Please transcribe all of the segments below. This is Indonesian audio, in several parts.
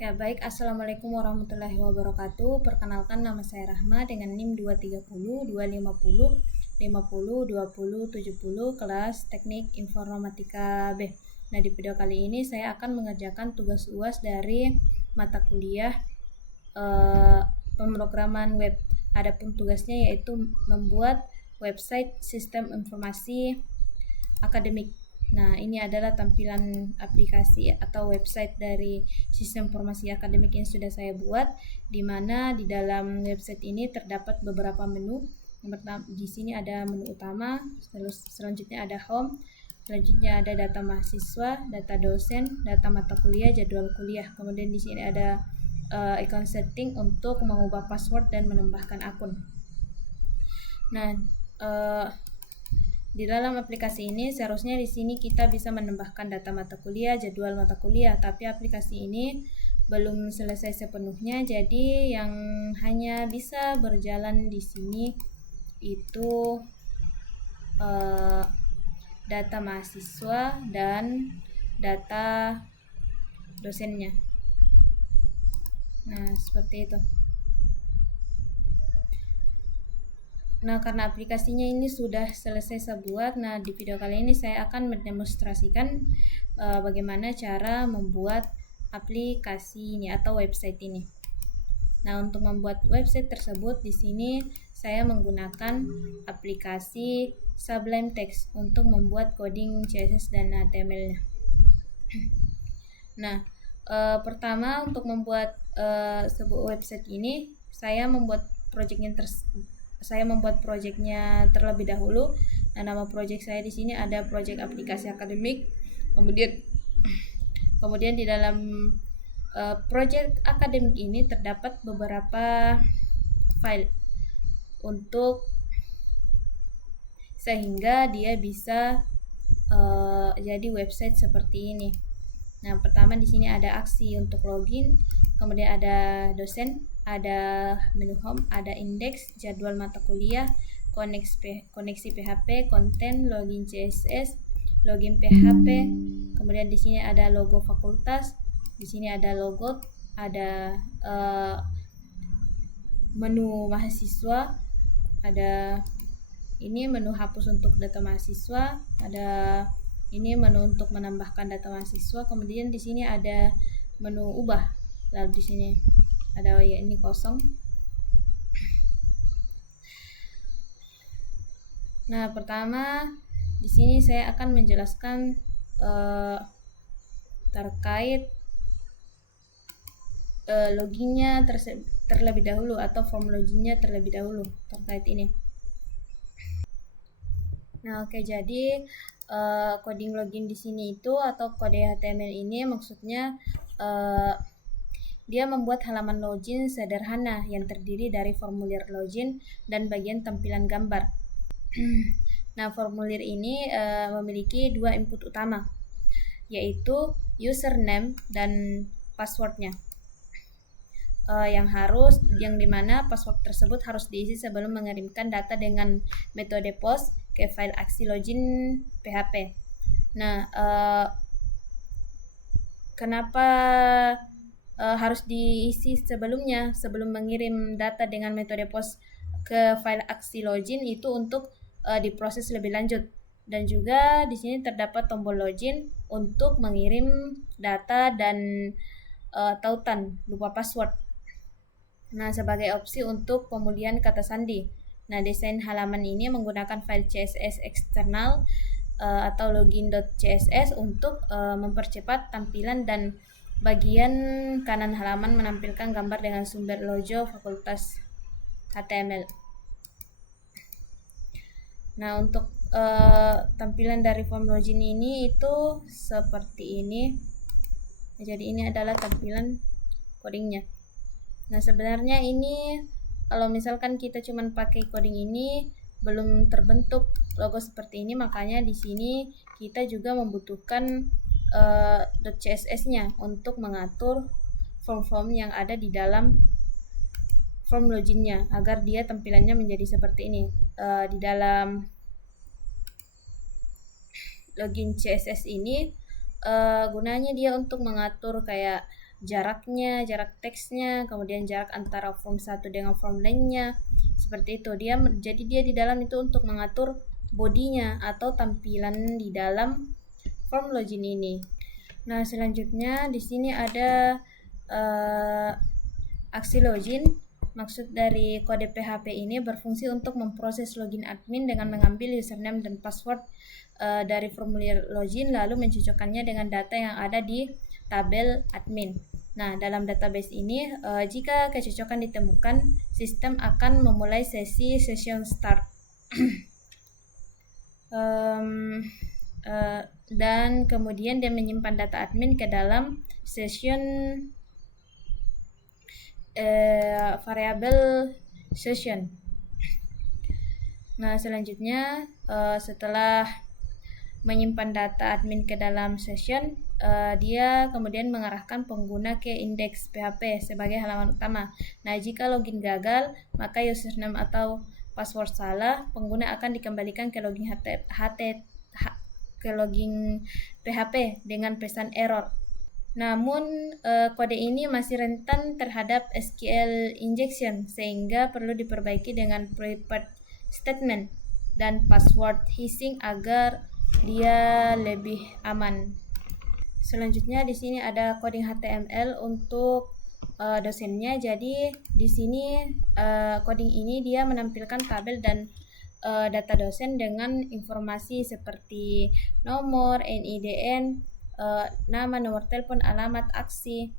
Ya, baik. Assalamualaikum warahmatullahi wabarakatuh. Perkenalkan, nama saya Rahma dengan NIM 230 250 50 20 70 kelas Teknik Informatika B. Nah, di video kali ini saya akan mengerjakan tugas UAS dari mata kuliah pemrograman web. Adapun tugasnya yaitu membuat website sistem informasi akademik. Nah, ini adalah tampilan aplikasi atau website dari sistem informasi akademik yang sudah saya buat, di mana di dalam website ini terdapat beberapa menu. Yang pertama, di sini ada menu utama, selanjutnya ada home, selanjutnya ada data mahasiswa, data dosen, data mata kuliah, jadwal kuliah. Kemudian di sini ada icon setting untuk mengubah password dan menambahkan akun. Nah, di dalam aplikasi ini seharusnya di sini kita bisa menambahkan data mata kuliah, jadwal mata kuliah, tapi aplikasi ini belum selesai sepenuhnya. Jadi yang hanya bisa berjalan di sini itu data mahasiswa dan data dosennya. Nah, seperti itu. Nah, karena aplikasinya ini sudah selesai saya buat, nah di video kali ini saya akan mendemonstrasikan bagaimana cara membuat aplikasi ini atau website ini. Nah, untuk membuat website tersebut di sini saya menggunakan aplikasi Sublime Text untuk membuat coding CSS dan HTML-nya. Nah, pertama untuk membuat sebuah website ini saya membuat projectnya terlebih dahulu. Nah, nama project saya di sini ada project aplikasi akademik. Kemudian di dalam project akademik ini terdapat beberapa file untuk sehingga dia bisa jadi website seperti ini. Nah, pertama di sini ada aksi untuk login, kemudian ada dosen, ada menu home, ada indeks, jadwal mata kuliah, koneksi PHP, konten, login CSS, login PHP. Kemudian di sini ada logo fakultas, di sini ada logo, ada menu mahasiswa, ada ini menu hapus untuk data mahasiswa, ada ini menu untuk menambahkan data mahasiswa. Kemudian di sini ada menu ubah. Lalu di sini ada ini kosong. Nah, pertama di sini saya akan menjelaskan terkait loginnya terlebih dahulu atau form loginnya terlebih dahulu terkait ini. Nah, oke, jadi coding login di sini itu atau kode HTML ini maksudnya dia membuat halaman login sederhana yang terdiri dari formulir login dan bagian tampilan gambar. Nah, formulir ini memiliki dua input utama, yaitu username dan passwordnya. Yang dimana password tersebut harus diisi sebelum mengirimkan data dengan metode post ke file aksi login PHP. Nah, kenapa harus diisi sebelum mengirim data dengan metode post ke file aksi login itu untuk diproses lebih lanjut. Dan juga di sini terdapat tombol login untuk mengirim data dan tautan lupa password. Nah, sebagai opsi untuk pemulihan kata sandi. Nah, desain halaman ini menggunakan file CSS eksternal atau login.css untuk mempercepat tampilan, dan bagian kanan halaman menampilkan gambar dengan sumber logo fakultas HTML. Nah, untuk tampilan dari form login ini itu seperti ini. Jadi ini adalah tampilan codingnya. Nah, sebenarnya ini kalau misalkan kita cuma pakai coding ini belum terbentuk logo seperti ini, makanya di sini kita juga membutuhkan .css-nya untuk mengatur form-form yang ada di dalam form loginnya agar dia tampilannya menjadi seperti ini. Di dalam login CSS ini gunanya dia untuk mengatur kayak jaraknya, jarak teksnya, kemudian jarak antara form satu dengan form lainnya. Seperti itu. Jadi dia di dalam itu untuk mengatur bodinya atau tampilan di dalam form login ini. Nah, selanjutnya di sini ada aksi login. Maksud dari kode PHP ini berfungsi untuk memproses login admin dengan mengambil username dan password dari formulir login lalu mencocokkannya dengan data yang ada di tabel admin. Nah, dalam database ini jika kecocokan ditemukan, sistem akan memulai session start. Dan kemudian dia menyimpan data admin ke dalam session variabel session. Nah, selanjutnya setelah menyimpan data admin ke dalam session, dia kemudian mengarahkan pengguna ke indeks PHP sebagai halaman utama. Nah, jika login gagal, maka username atau password salah, pengguna akan dikembalikan ke login PHP dengan pesan error. Namun kode ini masih rentan terhadap SQL injection sehingga perlu diperbaiki dengan prepared statement dan password hashing agar dia lebih aman. Selanjutnya di sini ada coding HTML untuk dosennya. Jadi di sini coding ini dia menampilkan tabel dan data dosen dengan informasi seperti nomor, NIDN, nama, nomor telepon, alamat, aksi.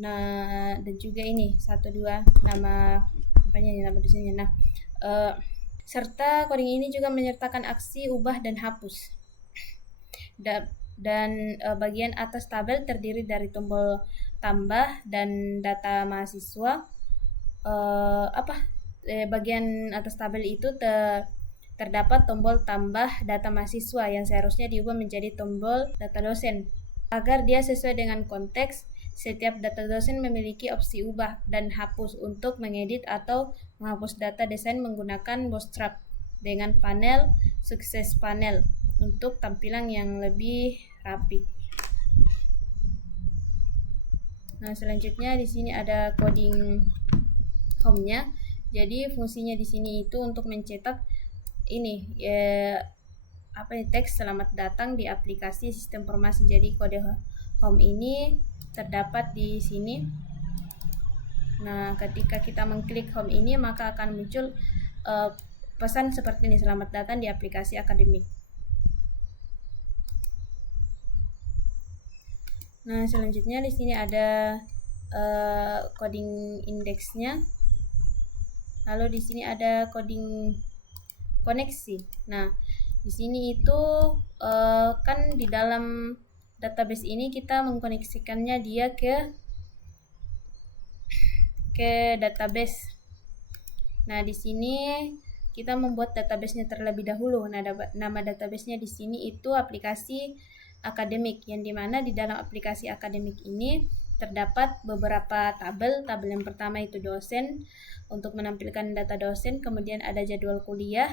Nah, dan juga ini 1-2 nama nama dosennya. Nah, serta coding ini juga menyertakan aksi ubah dan hapus. Dan bagian atas tabel terdiri dari tombol tambah dan data mahasiswa. Bagian atas tabel itu terdapat tombol tambah data mahasiswa yang seharusnya diubah menjadi tombol data dosen. Agar dia sesuai dengan konteks, setiap data dosen memiliki opsi ubah dan hapus untuk mengedit atau menghapus data desain menggunakan Bootstrap dengan panel sukses panel untuk tampilan yang lebih rapi. Nah, selanjutnya di sini ada coding home-nya. Jadi fungsinya di sini itu untuk mencetak ini teks selamat datang di aplikasi sistem informasi. Jadi kode home ini terdapat di sini. Nah, ketika kita mengklik home ini maka akan muncul pesan seperti ini, selamat datang di aplikasi akademik. Nah, selanjutnya di sini ada coding indeksnya. Lalu di sini ada coding koneksi. Nah, di sini itu kan di dalam database ini kita mengkoneksikannya dia ke database. Nah, di sini kita membuat database-nya terlebih dahulu. Nah, nama database-nya di sini itu aplikasi akademik, yang dimana di dalam aplikasi akademik ini terdapat beberapa tabel. Tabel yang pertama itu dosen untuk menampilkan data dosen, kemudian ada jadwal kuliah,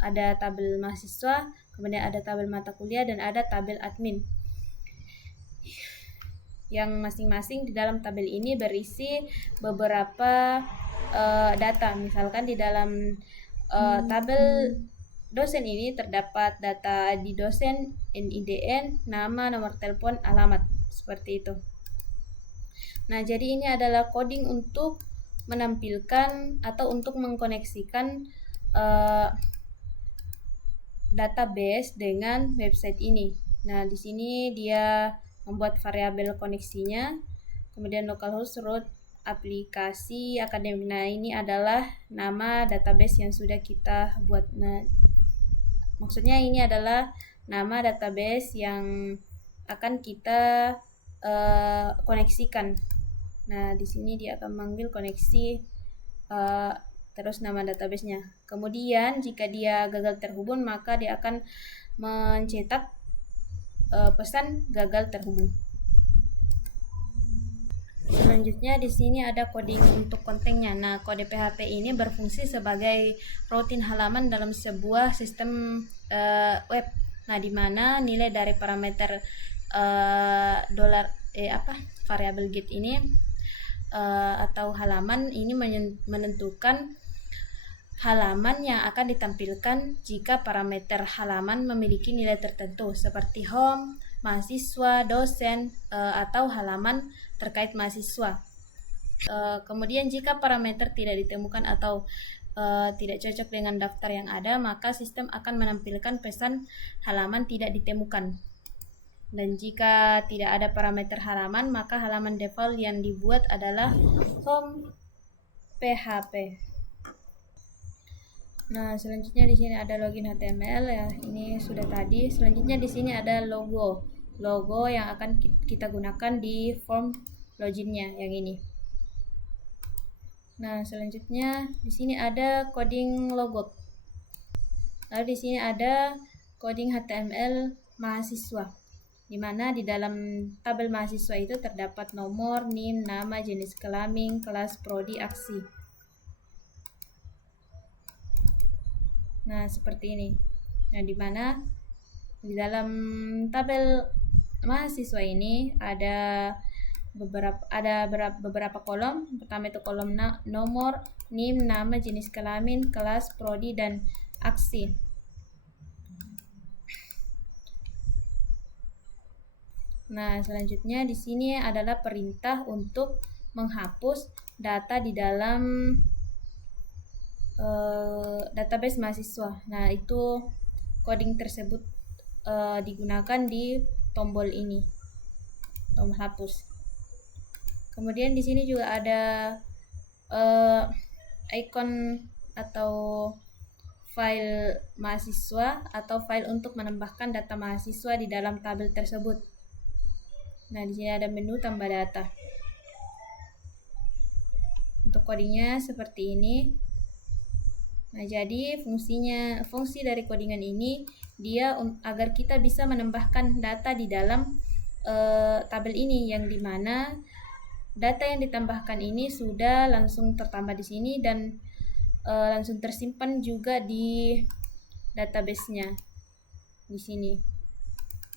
ada tabel mahasiswa, kemudian ada tabel mata kuliah, dan ada tabel admin. Yang masing-masing di dalam tabel ini berisi beberapa data. Misalkan di dalam tabel dosen ini terdapat data di dosen, NIDN, nama, nomor telepon, alamat, seperti itu. Nah, jadi ini adalah coding untuk menampilkan atau untuk mengkoneksikan database dengan website ini. Nah, di sini dia membuat variabel koneksinya, kemudian localhost root aplikasi akademik. Nah, ini adalah nama database yang sudah kita buat. Nah, maksudnya ini adalah nama database yang akan kita koneksikan. Nah, di sini dia akan memanggil koneksi terus nama database-nya. Kemudian jika dia gagal terhubung, maka dia akan mencetak pesan gagal terhubung. Selanjutnya di sini ada coding untuk kontennya. Nah, kode PHP ini berfungsi sebagai routing halaman dalam sebuah sistem web. Nah, di mana nilai dari parameter variabel get ini atau halaman ini menentukan halaman yang akan ditampilkan jika parameter halaman memiliki nilai tertentu seperti home, mahasiswa, dosen, atau halaman terkait mahasiswa. Kemudian jika parameter tidak ditemukan atau tidak cocok dengan daftar yang ada, maka sistem akan menampilkan pesan halaman tidak ditemukan. Dan jika tidak ada parameter halaman, maka halaman default yang dibuat adalah home PHP. Nah, selanjutnya di sini ada login HTML ya. Ini sudah tadi. Selanjutnya di sini ada logo. Logo yang akan kita gunakan di form loginnya yang ini. Nah, selanjutnya di sini ada coding logo. Lalu di sini ada coding HTML mahasiswa. Di mana di dalam tabel mahasiswa itu terdapat nomor, NIM, nama, jenis kelamin, kelas, prodi, aksi. Nah, seperti ini. Nah, di mana di dalam tabel mahasiswa ini ada beberapa kolom. Pertama itu kolom nomor, NIM, nama, jenis kelamin, kelas, prodi, dan aksi. Nah, selanjutnya di sini adalah perintah untuk menghapus data di dalam database mahasiswa. Nah, itu coding tersebut digunakan di tombol ini, tombol hapus. Kemudian di sini juga ada icon atau file mahasiswa atau file untuk menambahkan data mahasiswa di dalam tabel tersebut. Nah, di sini ada menu tambah data. Untuk codingnya seperti ini. Nah, jadi fungsi dari codingan ini dia agar kita bisa menambahkan data di dalam tabel ini, yang dimana data yang ditambahkan ini sudah langsung tertambah di sini dan langsung tersimpan juga di database-nya di sini.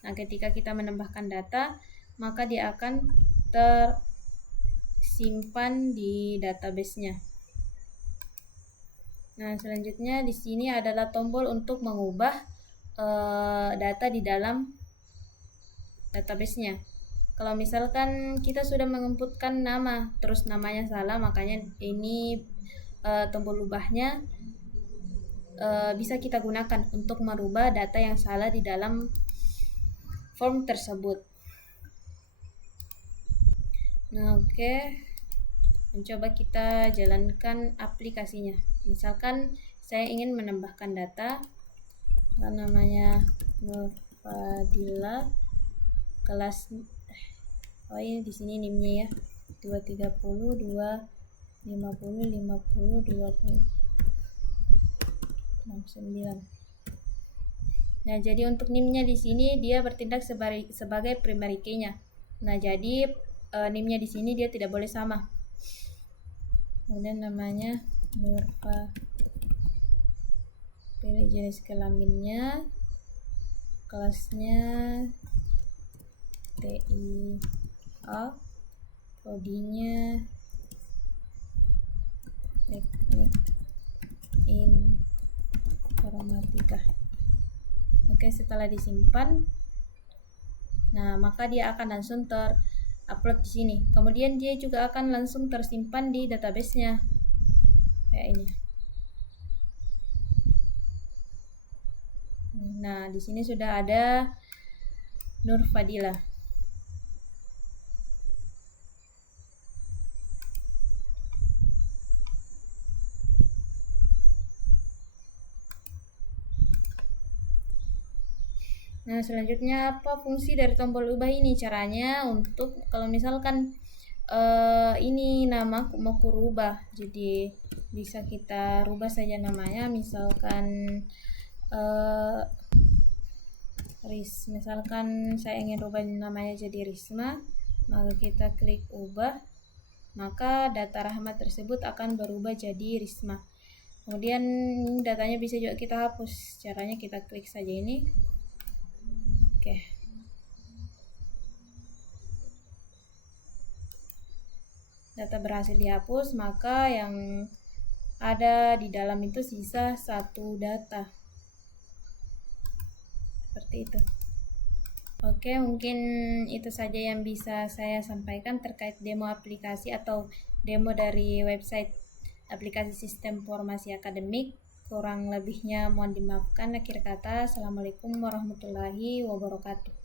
Nah, ketika kita menambahkan data, maka dia akan tersimpan di database-nya. Nah, selanjutnya di sini adalah tombol untuk mengubah data di dalam database-nya. Kalau misalkan kita sudah menginputkan nama, terus namanya salah, makanya ini tombol ubahnya bisa kita gunakan untuk merubah data yang salah di dalam form tersebut. Nah, oke. Mencoba kita jalankan aplikasinya. Misalkan saya ingin menambahkan data, namanya Nurfadila, kelas ini di sini NIM-nya ya 230 250 50 20 69. Nah, jadi untuk NIM-nya di sini dia bertindak sebagai primary key-nya. Nah, jadi NIM-nya di sini dia tidak boleh sama. Kemudian namanya Nurfa, pilih jenis kelaminnya, kelasnya TIA, prodinya teknik informatika. Oke, setelah disimpan, nah maka dia akan langsung upload di sini. Kemudian dia juga akan langsung tersimpan di database-nya. Kayak ini. Nah, di sini sudah ada Nurfadila. Nah, selanjutnya apa fungsi dari tombol ubah ini? Caranya untuk kalau misalkan ini nama mau kurubah, jadi bisa kita rubah saja namanya, misalkan misalkan saya ingin rubah namanya jadi Risma, maka kita klik ubah, maka data Rahmat tersebut akan berubah jadi Risma. Kemudian datanya bisa juga kita hapus. Caranya kita klik saja ini. Oke. data berhasil dihapus, maka yang ada di dalam itu sisa satu data. Seperti itu. Oke, mungkin itu saja yang bisa saya sampaikan terkait demo aplikasi atau demo dari website aplikasi sistem informasi akademik. Kurang lebihnya mohon dimaafkan. Akhir kata, Assalamualaikum warahmatullahi wabarakatuh.